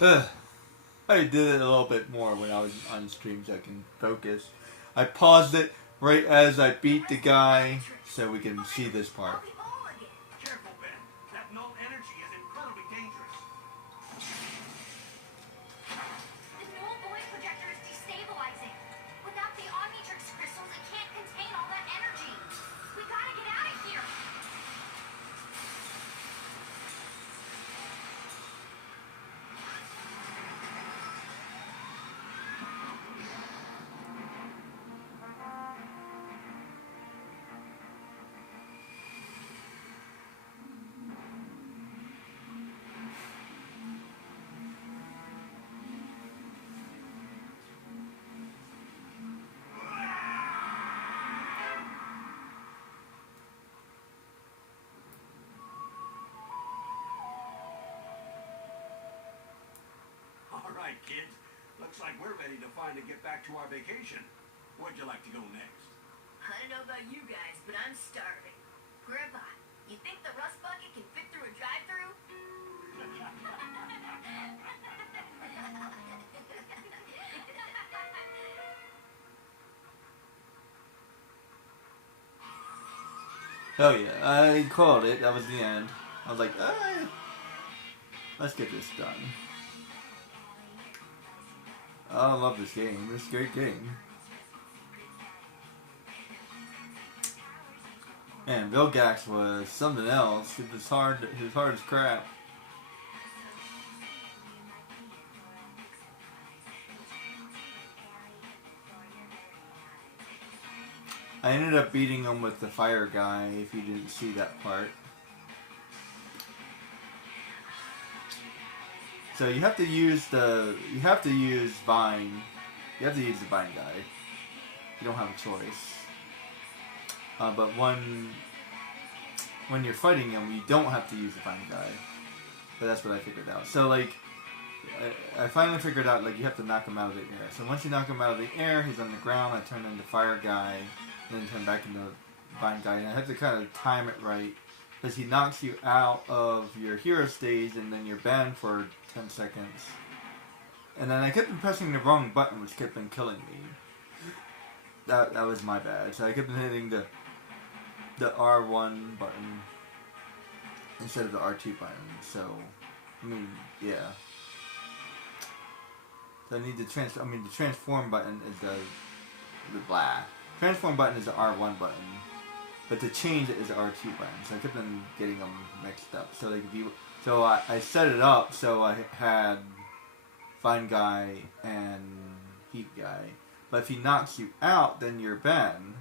Ugh. I did it a little bit more when I was on stream so I can focus. I paused it right as I beat the guy so we can see this part. Careful, Ben. That null energy is incredibly dangerous. The null void projector is destabilizing. Without the Omnitrix crystals, it can't contain all that energy. We gotta get out of here. All right, kids. Looks like we're ready to finally get back to our vacation. Where'd you like to go next? I don't know about you guys, but I'm starving. Grandpa, you think the rust bucket can fit through a drive-through? Oh yeah, I called it. That was the end. I was like, let's get this done. I love this game. It's a great game. Man, Vilgax was something else. It was hard. It was hard as crap. I ended up beating him with the fire guy, if you didn't see that part. So you have to use Vine. You have to use the Vine guy. You don't have a choice. But when you're fighting him, you don't have to use the Vine guy. But that's what I figured out. So like, I finally figured out like you have to knock him out of the air. So once you knock him out of the air, he's on the ground. I turn into fire guy. And then turn back into Vine guy, and I have to kind of time it right because he knocks you out of your hero stage, and then you're banned for 10 seconds. And then I kept pressing the wrong button, which kept on killing me. That was my bad. So I kept hitting the R1 button instead of the R2 button. So I mean, yeah. So I need to the transform button is the blah. Transform button is the R1 button, but to change it is the R2 button. So I kept on getting them mixed up. So like I set it up so I had Vine guy and Heat guy. But if he knocks you out, then you're Ben.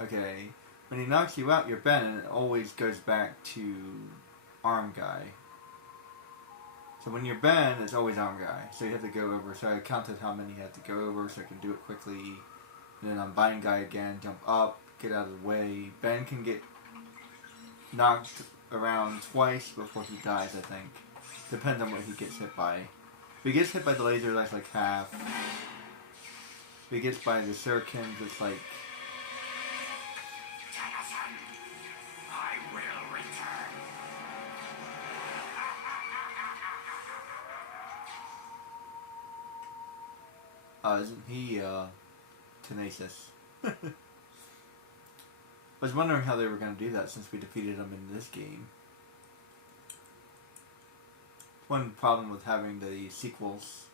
Okay, when he knocks you out, you're Ben, and it always goes back to Arm guy. So when you're Ben, it's always Arm guy. So you have to go over. So I counted how many you had to go over, so I can do it quickly. And then I'm Vine guy again, jump up, get out of the way. Ben can get knocked around twice before he dies, I think. Depends on what he gets hit by. If he gets hit by the laser, that's like half. If he gets by the shurikens, it's like... Tennyson, I will return. Isn't he, Tenacious? I was wondering how they were going to do that since we defeated them in this game. One problem with having the sequels.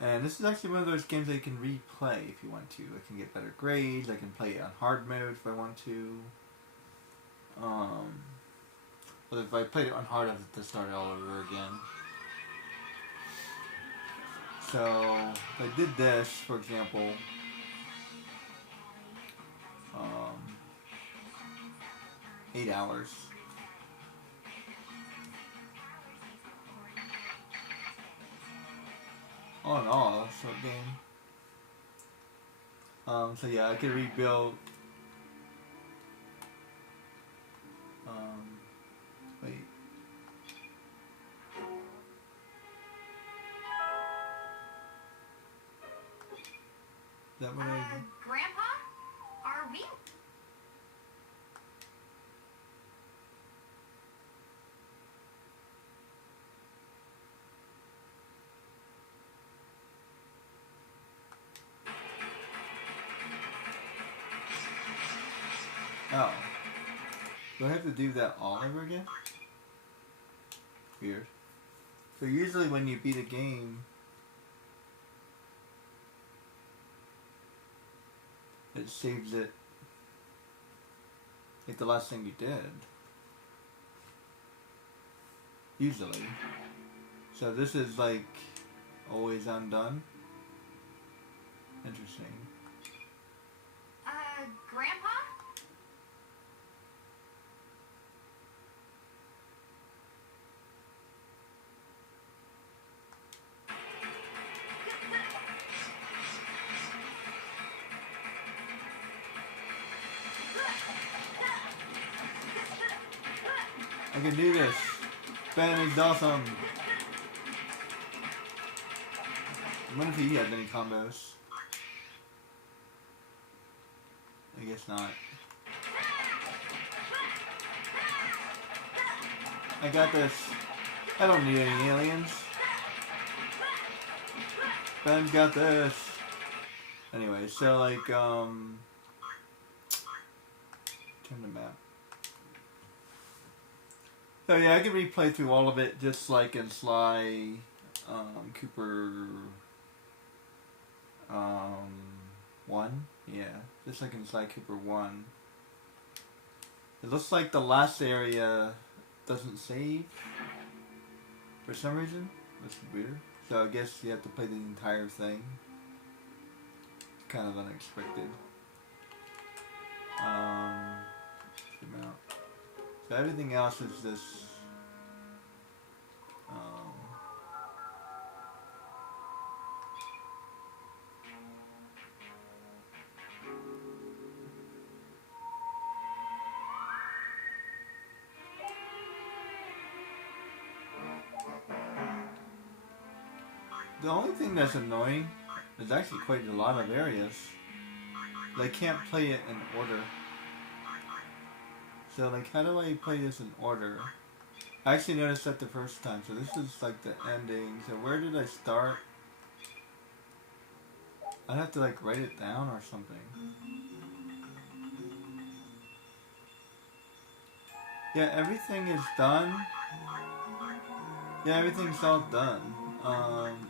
And this is actually one of those games that you can replay if you want to. I can get better grades, I can play it on hard mode if I want to. But if I played it on hard, I have to start it all over again. So, if I did this, for example, 8 hours. All in all, short game. So yeah, I could rebuild. Wait. Is that what I did? Grandpa? Are we? Oh. Do I have to do that all over again? Weird. So usually when you beat a game, it saves it like the last thing you did. Usually. So this is like always undone. Interesting. Grandpa? I can do this. Ben is awesome. I wonder if he has any combos. I guess not. I got this. I don't need any aliens. Ben's got this. Anyway, so like, turn the map. So yeah, I could replay through all of it just like in Sly, Cooper, 1. Yeah, just like in Sly Cooper 1. It looks like the last area doesn't save for some reason. That's weird. So I guess you have to play the entire thing. Kind of unexpected. Zoom out. So everything else is this. The only thing that's annoying is actually quite a lot of areas. They can't play it in order. So like, how do I play this in order? I actually noticed that the first time. So this is like the ending. So where did I start? I'd have to like write it down or something. Yeah, everything is done. Yeah, everything's all done.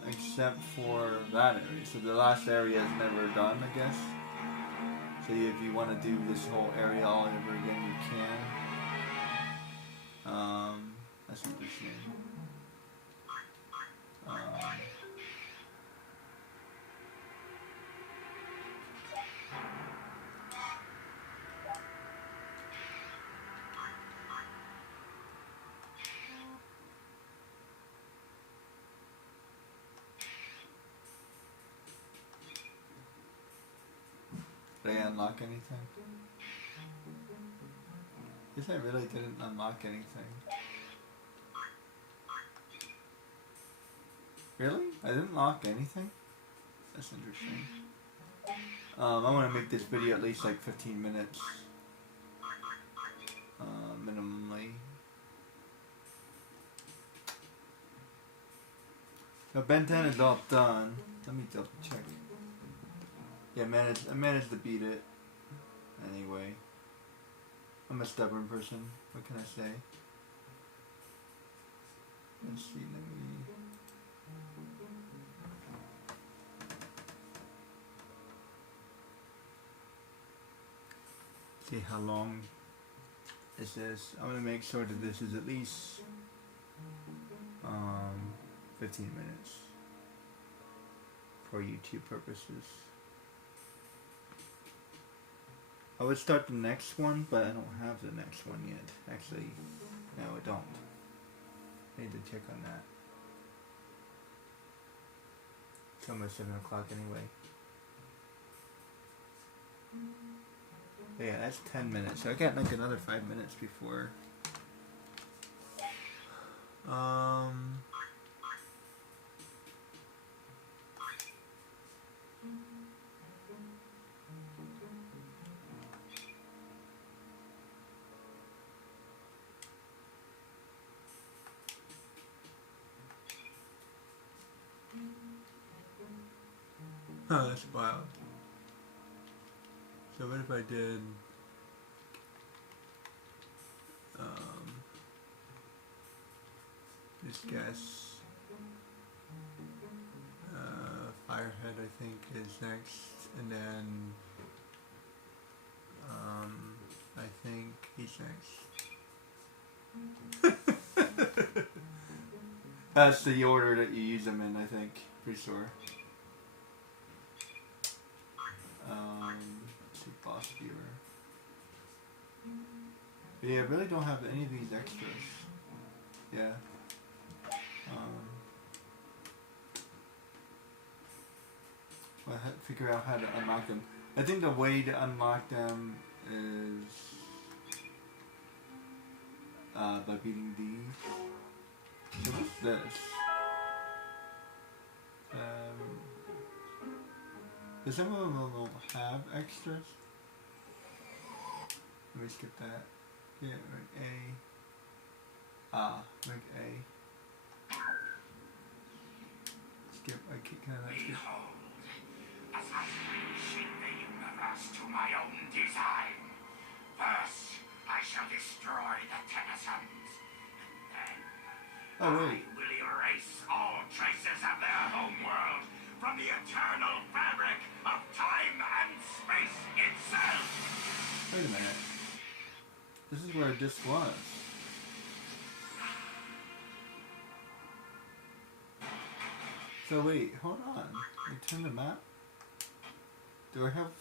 Except for that area. So the last area is never done, I guess. So if you want to do this whole area all over again, you can. That's interesting. Did I unlock anything? Guess I really didn't unlock anything. Really? I didn't unlock anything? That's interesting. I want to make this video at least like 15 minutes. Minimally. So Ben 10 is all done. Let me double check. Yeah, I managed to beat it. Anyway. I'm a stubborn person. What can I say? Let's see, let me... see how long this is. I'm gonna make sure that this is at least 15 minutes for YouTube purposes. I would start the next one, but I don't have the next one yet. Actually, no, I don't. I need to check on that. It's almost 7 o'clock anyway. But yeah, that's 10 minutes. So I got like another 5 minutes before. Oh, that's wild. So what if I did Just guess. Firehead, I think, is next, and then I think he's next. That's the order that you use them in, I think, for sure. Let's see, boss viewer. But yeah, I really don't have any of these extras. Yeah. I had to figure out how to unlock them. I think the way to unlock them is by beating these. So what's this? Does some of them don't have extras? Let me skip that. Yeah, rank A. Rank A. Skip, can I not skip? As I reshape the universe to my own design. First, I shall destroy the Tennysons. And then Oh, wait. I will erase all traces of their homeworld from the eternal fabric of time and space itself. Wait a minute. This is where this was. So wait, hold on. Return the map. Do I have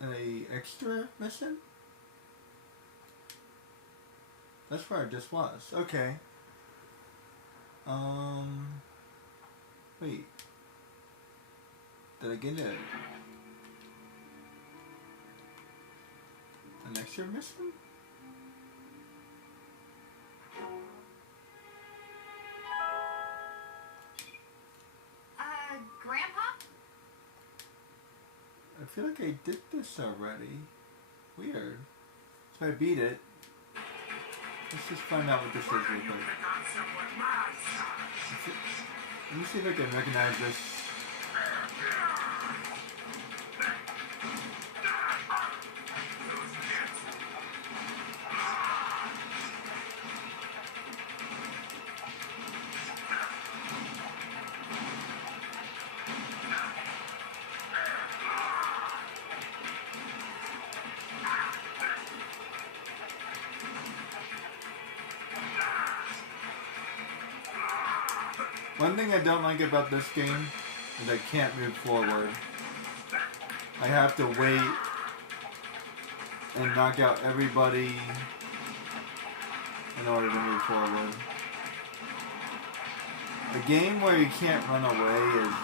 a extra mission? That's where I just was. Okay. Wait. Did I get an extra mission? Grandpa? I feel like I did this already. Weird. So I beat it. Let's just find out what this is real quick. Let me see if I can recognize this. One thing I don't like about this game is I can't move forward. I have to wait and knock out everybody in order to move forward. A game where you can't run away is...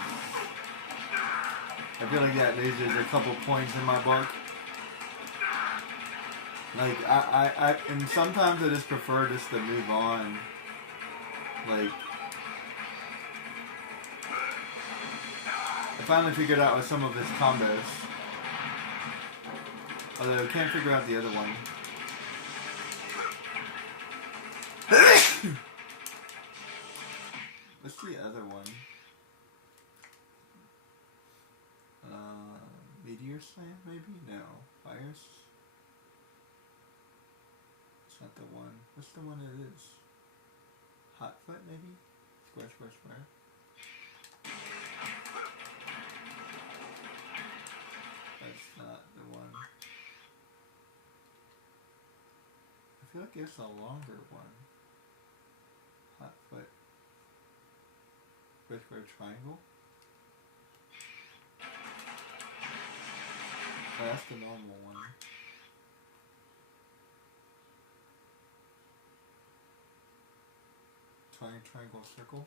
I feel like that loses a couple points in my book. Like, and sometimes I just prefer just to move on. Like... I finally figured out with some of his combos. Although I can't figure out the other one. What's the other one? Meteor Slam, maybe? No. Fires? It's not the one. What's the one it is? Hot Foot, maybe? Square, square, square. That's not the one. I feel like it's a longer one. Hot Foot. Square, square, triangle. Oh, that's the normal one. Triangle, circle.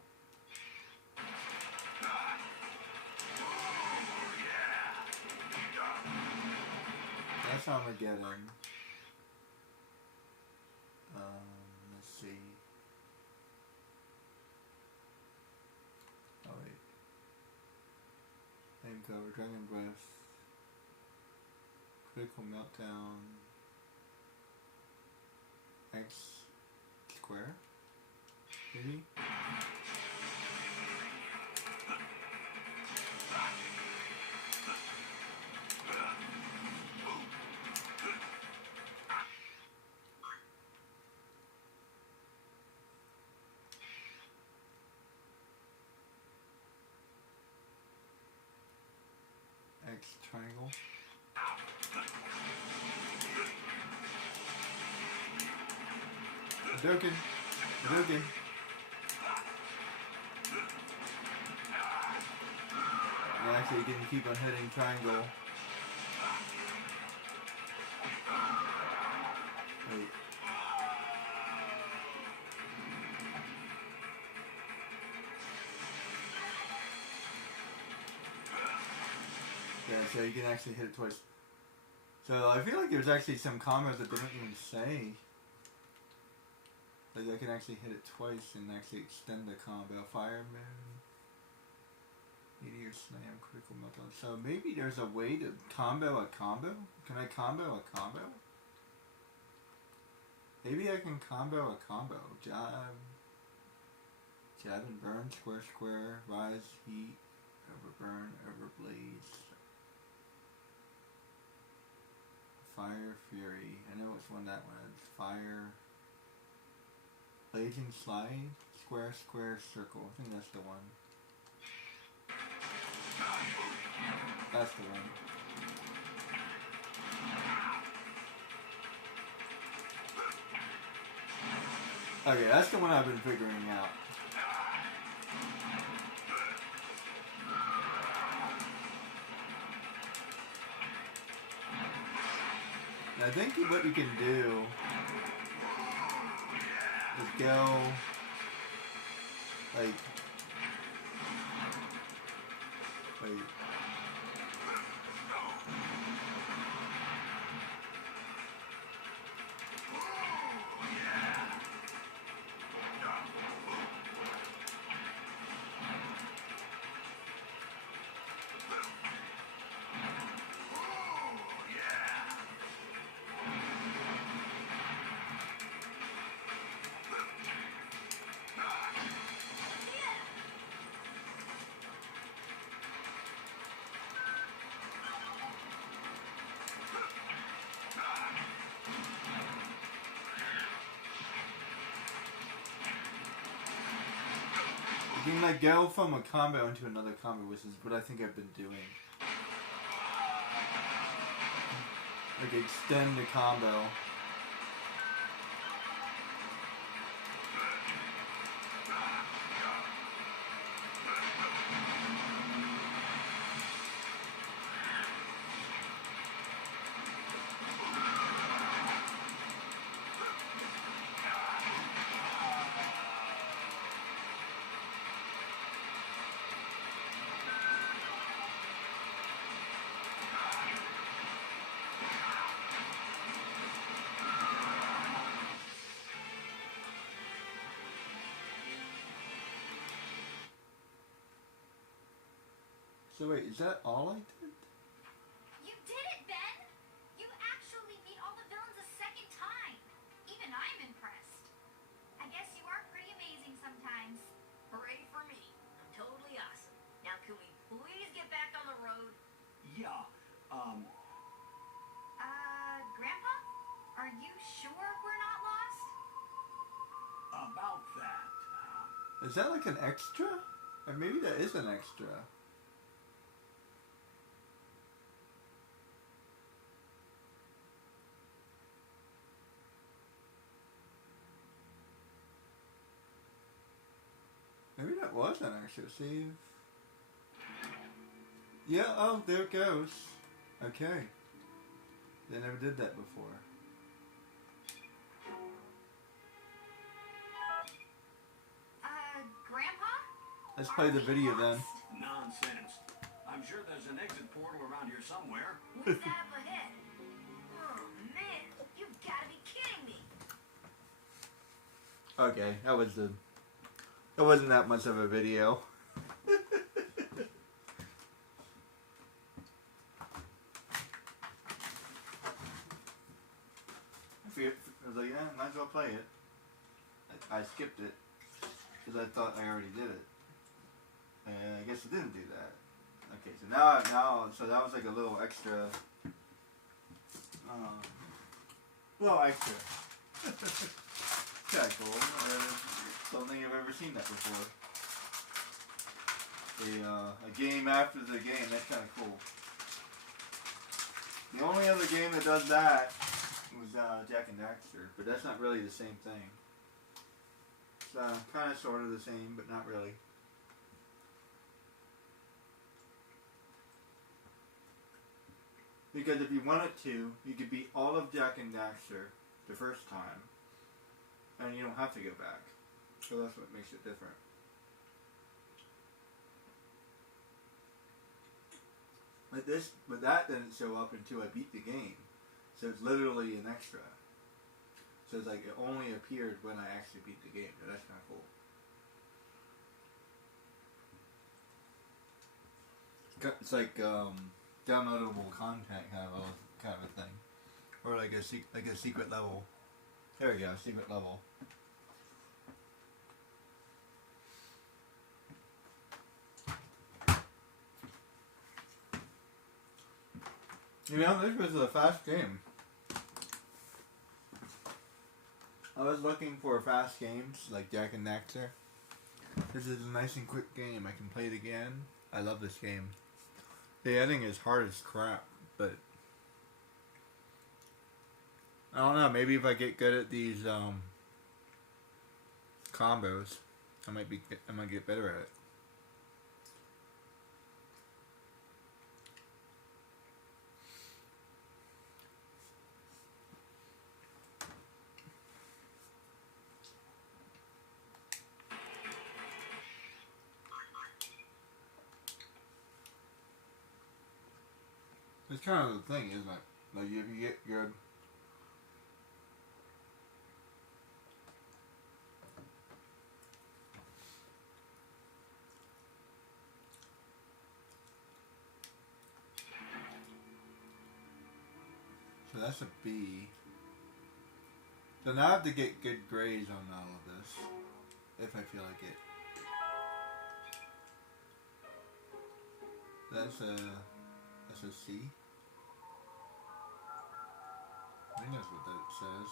That's Armageddon. Let's see. Oh wait. Flamethrower, Dragon Breath. Critical Meltdown. X square? Maybe? X triangle. Hadouken. Hadouken. And actually, you can keep on hitting triangle. Wait. Yeah, so you can actually hit it twice. So I feel like there's actually some combos that they don't even say. Like I can actually hit it twice and actually extend the combo. Fireman, Meteor Slam, Critical Meltdown. So maybe there's a way to combo a combo? Can I combo a combo? Maybe I can combo a combo. Jab and burn, square, square, rise, heat, overburn, overblaze. Fire, Fury. I know which one that one is. Fire. Blazing Slide. Square, square, circle. I think that's the one. That's the one. Okay, that's the one I've been figuring out. I think what you can do is go like wait. You can like go from a combo into another combo, which is what I think I've been doing. Like extend the combo. So wait, is that all I did? You did it, Ben! You actually beat all the villains a second time. Even I'm impressed. I guess you are pretty amazing sometimes. Hooray for me. I'm totally awesome. Now can we please get back on the road? Yeah, Grandpa? Are you sure we're not lost? about that. Is that like an extra? Or maybe that is an extra. Maybe that was an extra. Save. Yeah, oh, there it goes. Okay. They never did that before. Grandpa? Let's play the video then. Nonsense. I'm sure there's an exit portal around here somewhere. What's that up ahead? Oh man, you've gotta be kidding me. Okay, that was the... It wasn't that much of a video. I was like, yeah, might as well play it. I skipped it because I thought I already did it, and I guess it didn't do that. Okay, so now, so that was like a little extra, little extra. Kind of cool. I don't think I've ever seen that before. A game after the game. That's kind of cool. The only other game that does that was Jak and Daxter, but that's not really the same thing. It's kind of sort of the same, but not really. Because if you wanted to, you could beat all of Jak and Daxter the first time, and you don't have to go back. So that's what makes it different. But that didn't show up until I beat the game. So it's literally an extra. So it's like it only appeared when I actually beat the game. So that's kind of cool. It's like downloadable content kind of a thing, or like a secret level. There we go, secret level. You know, this was a fast game. I was looking for fast games like Jak and Daxter. This is a nice and quick game. I can play it again. I love this game. The editing is hard as crap, but I don't know. Maybe if I get good at these combos, I might get better at it. It's kind of the thing, isn't it? Like, if you get good. So that's a B. So now I have to get good grades on all of this, if I feel like it. That's a C. I think that's what that says.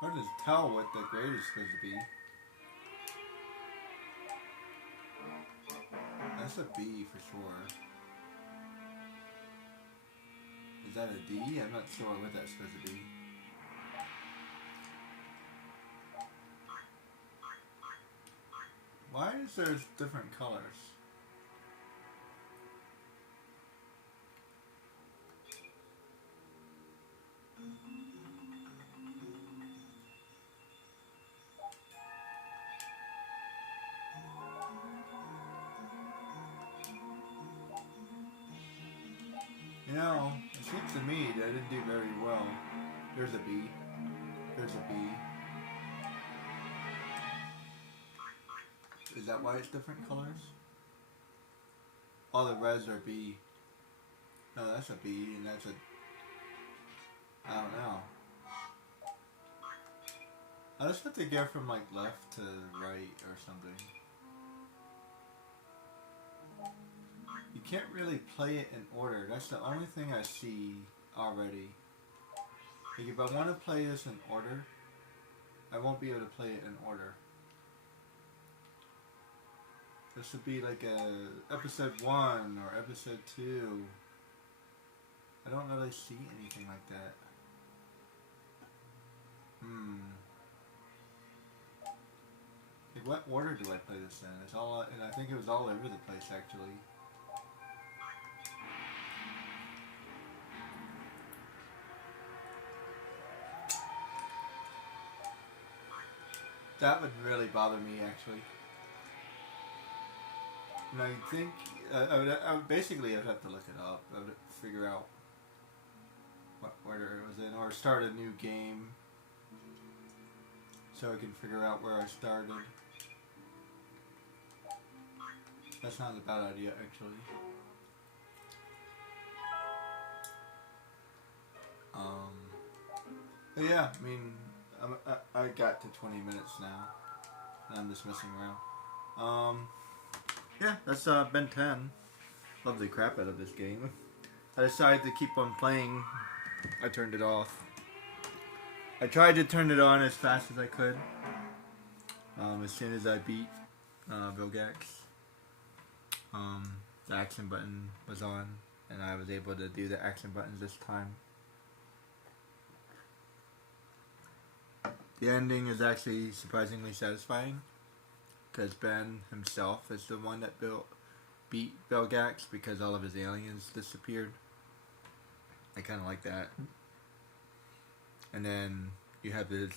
Hard to tell what the grade is supposed to be. That's a B for sure. Is that a D? I'm not sure what that's supposed to be. Why is there different colors? You know, it seems to me that I didn't do very well. There's a B. There's a B. Is that why it's different colors? All the reds are B. No, that's a B, and that's a... I don't know. I just have to go from like left to right or something. You can't really play it in order. That's the only thing I see already. Like if I want to play this in order, I won't be able to play it in order. This would be like a episode 1 or episode 2. I don't really see anything like that. Like what order do I play this in? It's all, and I think it was all over the place actually. That would really bother me actually. And I think I would basically I'd have to look it up. I would figure out what order it was in, or start a new game so I can figure out where I started. That's not a bad idea actually. But yeah, I mean, I got to 20 minutes now, and I'm just messing around. Yeah, that's Ben 10. Love the crap out of this game. I decided to keep on playing. I turned it off. I tried to turn it on as fast as I could. As soon as I beat Vilgax. the action button was on, and I was able to do the action buttons this time. The ending is actually surprisingly satisfying, because Ben himself is the one that beat Belgax because all of his aliens disappeared. I kind of like that. And then you have this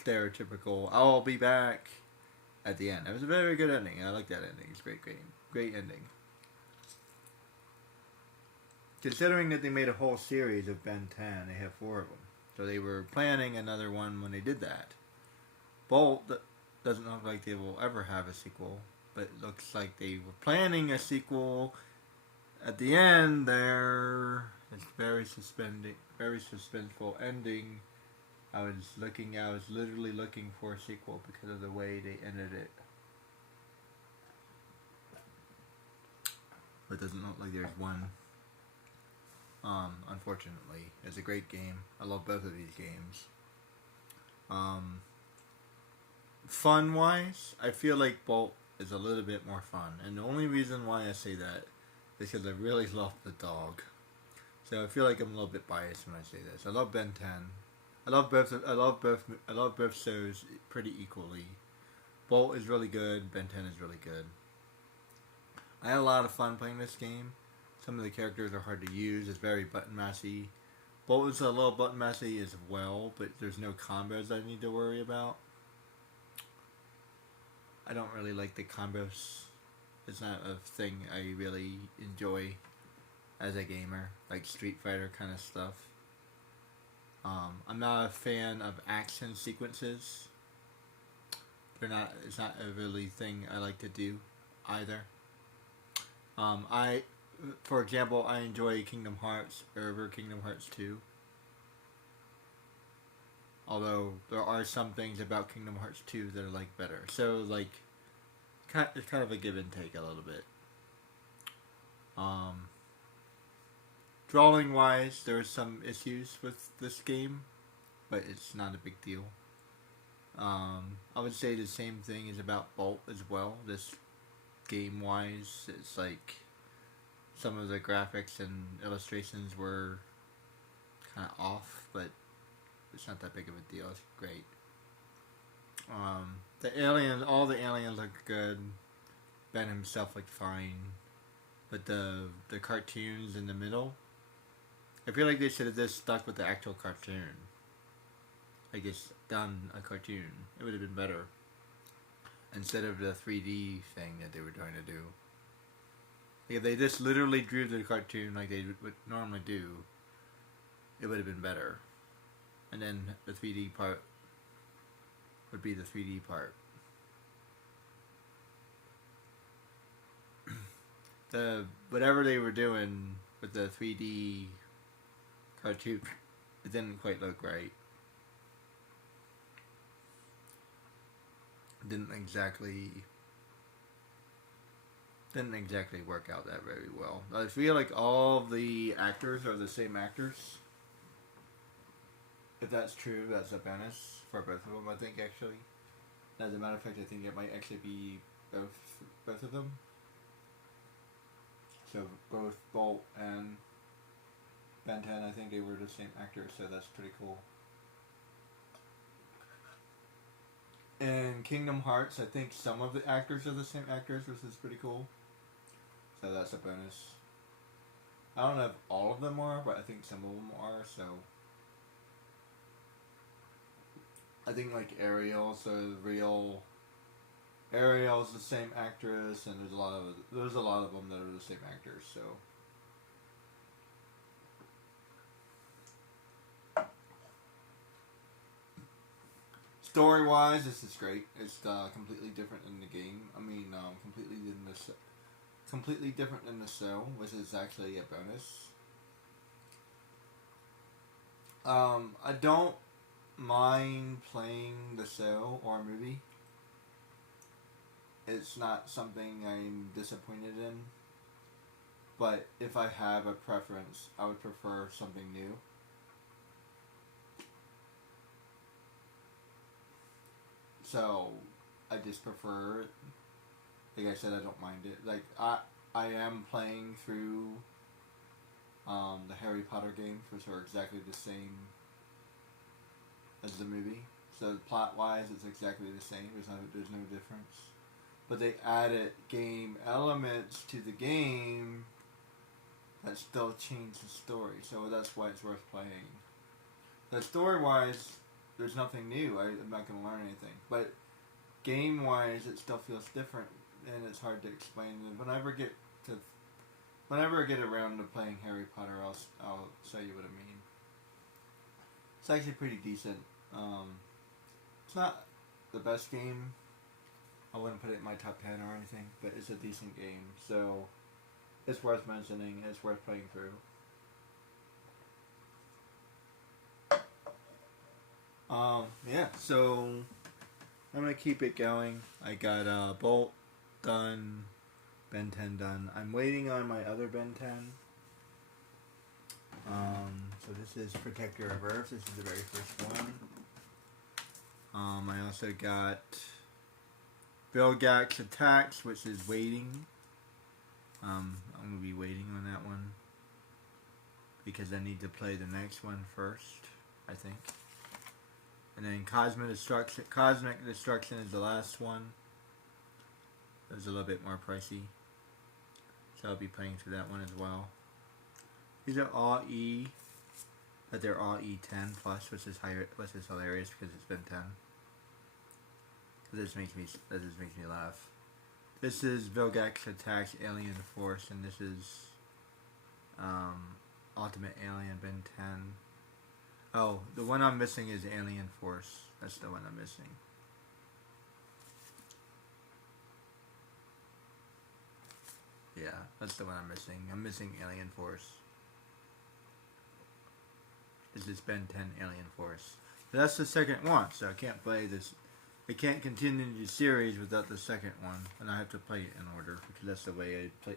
stereotypical "I'll be back" at the end. It was a very good ending. I like that ending. It's a great game. Great ending. Considering that they made a whole series of Ben 10, they have 4 of them. So they were planning another one when they did that. Bolt doesn't look like they will ever have a sequel, but it looks like they were planning a sequel. At the end there, it's very suspenseful ending. I was literally looking for a sequel because of the way they ended it. But it doesn't look like there's one. Unfortunately. It's a great game. I love both of these games. Fun-wise, I feel like Bolt is a little bit more fun. And the only reason why I say that is because I really love the dog. So I feel like I'm a little bit biased when I say this. I love Ben 10. I love both shows pretty equally. Bolt is really good. Ben 10 is really good. I had a lot of fun playing this game. Some of the characters are hard to use. It's very button mashy. Bolt is a little button mashy as well, but there's no combos I need to worry about. I don't really like the combos. It's not a thing I really enjoy as a gamer, like Street Fighter kind of stuff. I'm not a fan of action sequences. It's not a really thing I like to do either. For example, I enjoy Kingdom Hearts over Kingdom Hearts 2. Although there are some things about Kingdom Hearts 2 that are like better. So like, it's kind of a give and take a little bit. Drawing wise, there's some issues with this game, but it's not a big deal. I would say the same thing is about Bolt as well. This game wise, it's like some of the graphics and illustrations were kind of off, but it's not that big of a deal. It's great. All the aliens look good. Ben himself looked fine, but the cartoons in the middle, I feel like they should have just stuck with the actual cartoon. I guess done a cartoon. It would have been better instead of the 3D thing that they were trying to do. If they just literally drew the cartoon like they would normally do, it would have been better. And then the 3D part would be the 3D part. Whatever they were doing with the 3D cartoon, it didn't quite look right. Didn't exactly work out that very well. I feel like all the actors are the same actors. If that's true, that's a bonus for both of them, I think, actually. As a matter of fact, I think it might actually be both of them. So both Bolt and Ben 10, I think they were the same actors, so that's pretty cool. In Kingdom Hearts, I think some of the actors are the same actors, which is pretty cool. So that's a bonus. I don't know if all of them are, but I think some of them are, so... I think like Ariel's Ariel's the same actress, and there's a lot of them that are the same actors, so... Story-wise, this is great. It's completely different in the game. I mean, completely different in the show, which is actually a bonus. I don't mind playing the show or movie. It's not something I'm disappointed in. But if I have a preference, I would prefer something new. So, I just prefer it. Like I said, I don't mind it. Like, I am playing through the Harry Potter games, which are exactly the same as the movie. So plot-wise, it's exactly the same. There's no difference. But they added game elements to the game that still change the story. So that's why it's worth playing. The story-wise, there's nothing new. I'm not going to learn anything. But game-wise, it still feels different, and it's hard to explain. And whenever I get around to playing Harry Potter, I'll show you what I mean. It's actually pretty decent. It's not the best game. I wouldn't put it in my top 10 or anything, but it's a decent game. So it's worth mentioning. It's worth playing through. Yeah, so I'm going to keep it going. I got Bolt done, Ben 10 done. I'm waiting on my other Ben 10. So this is Protector of Earth. This is the very first one. I also got Vilgax Attacks, which is waiting. I'm going to be waiting on that one because I need to play the next one first, I think. And then Cosmic Destruction is the last one. It was a little bit more pricey, so I'll be playing through that one as well. These are all E, but they're all E10 plus, which is hilarious because it's been 10. This makes me laugh. This is Vilgax Attacks Alien Force, and this is Ultimate Alien Ben 10. Oh, the one I'm missing is Alien Force. That's the one I'm missing. Yeah, that's the one I'm missing. I'm missing Alien Force. This is Ben 10 Alien Force. But that's the second one, so I can't play this. I can't continue the series without the second one, and I have to play it in order because that's the way I play.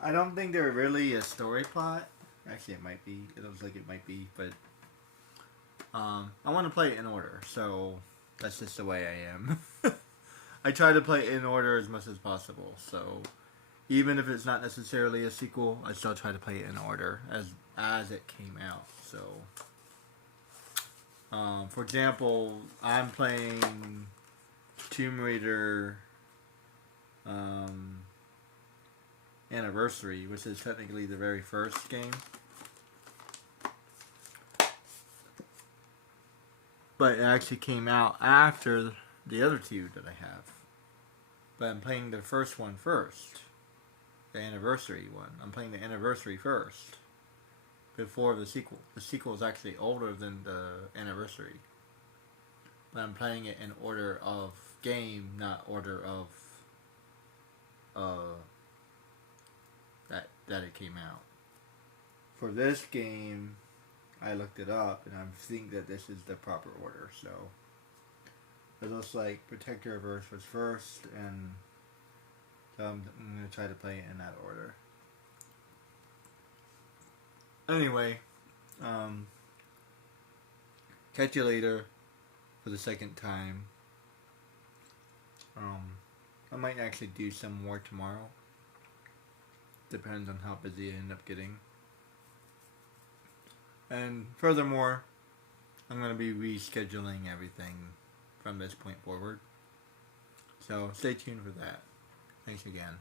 I don't think they're really a story plot. Actually, it might be. It looks like it might be, but I want to play it in order, so that's just the way I am. I try to play it in order as much as possible, so even if it's not necessarily a sequel, I still try to play it in order as it came out. So, for example, I'm playing Tomb Raider Anniversary, which is technically the very first game. But it actually came out after the other two that I have. But I'm playing the first one first. The Anniversary one. I'm playing the Anniversary first. Before the sequel. The sequel is actually older than the Anniversary. But I'm playing it in order of game, not order of that it came out. For this game, I looked it up and I think that this is the proper order. So it looks like Protector of Earth was first, and so I'm going to try to play it in that order. Anyway, catch you later for the second time. I might actually do some more tomorrow. Depends on how busy I end up getting. And furthermore, I'm going to be rescheduling everything from this point forward. So stay tuned for that. Thanks again.